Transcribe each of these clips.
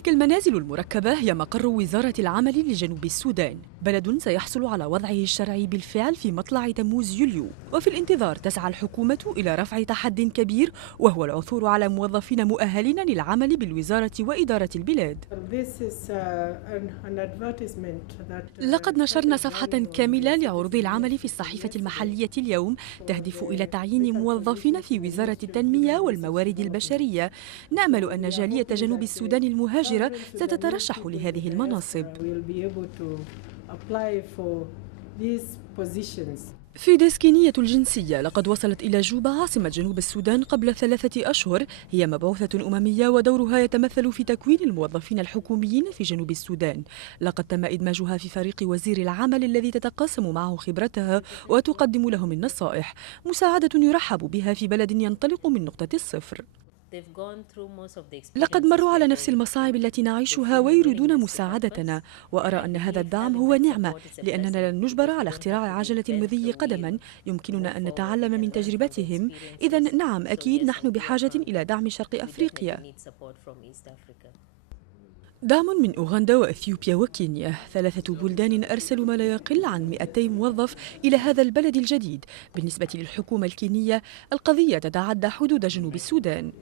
تلك المنازل المركبة هي مقر وزارة العمل لجنوب السودان، بلد سيحصل على وضعه الشرعي بالفعل في مطلع تموز يوليو. وفي الانتظار تسعى الحكومة إلى رفع تحد كبير، وهو العثور على موظفين مؤهلين للعمل بالوزارة وإدارة البلاد. لقد نشرنا صفحة كاملة لعروض العمل في الصحيفة المحلية اليوم، تهدف إلى تعيين موظفين في وزارة التنمية والموارد البشرية. نأمل أن جالية جنوب السودان المهاجرة ستترشح لهذه المناصب. في ديسكينية الجنسية لقد وصلت إلى جوبا عاصمة جنوب السودان قبل 3 أشهر. هي مبعوثة أممية ودورها يتمثل في تكوين الموظفين الحكوميين في جنوب السودان. لقد تم إدماجها في فريق وزير العمل الذي تتقاسم معه خبرتها وتقدم لهم النصائح، مساعدة يرحب بها في بلد ينطلق من نقطة الصفر. لقد مروا على نفس المصاعب التي نعيشها ويريدون مساعدتنا، وأرى أن هذا الدعم هو نعمة، لأننا لن نجبر على اختراع عجلة المضي قدما. يمكننا أن نتعلم من تجربتهم. إذا نعم، أكيد نحن بحاجة إلى دعم شرق أفريقيا. دعم من أوغندا وإثيوبيا وكينيا، 3 بلدان أرسلوا ما لا يقل عن 200 موظف إلى هذا البلد الجديد. بالنسبة للحكومة الكينية، القضية تتعدى حدود جنوب السودان.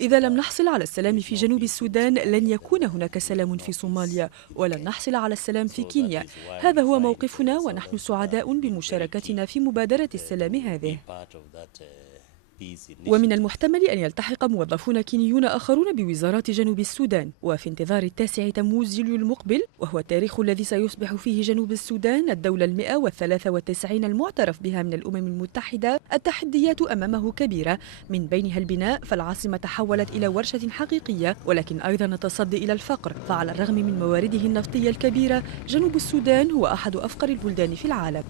إذا لم نحصل على السلام في جنوب السودان لن يكون هناك سلام في صوماليا، ولن نحصل على السلام في كينيا. هذا هو موقفنا، ونحن سعداء بمشاركتنا في مبادرة السلام هذه. ومن المحتمل أن يلتحق موظفون كينيون آخرون بوزارات جنوب السودان. وفي انتظار 9 تموز يوليو المقبل، وهو التاريخ الذي سيصبح فيه جنوب السودان الدولة 193 المعترف بها من الأمم المتحدة، التحديات أمامه كبيرة، من بينها البناء، فالعاصمة تحولت إلى ورشة حقيقية، ولكن أيضا التصدي إلى الفقر. فعلى الرغم من موارده النفطية الكبيرة، جنوب السودان هو أحد أفقر البلدان في العالم.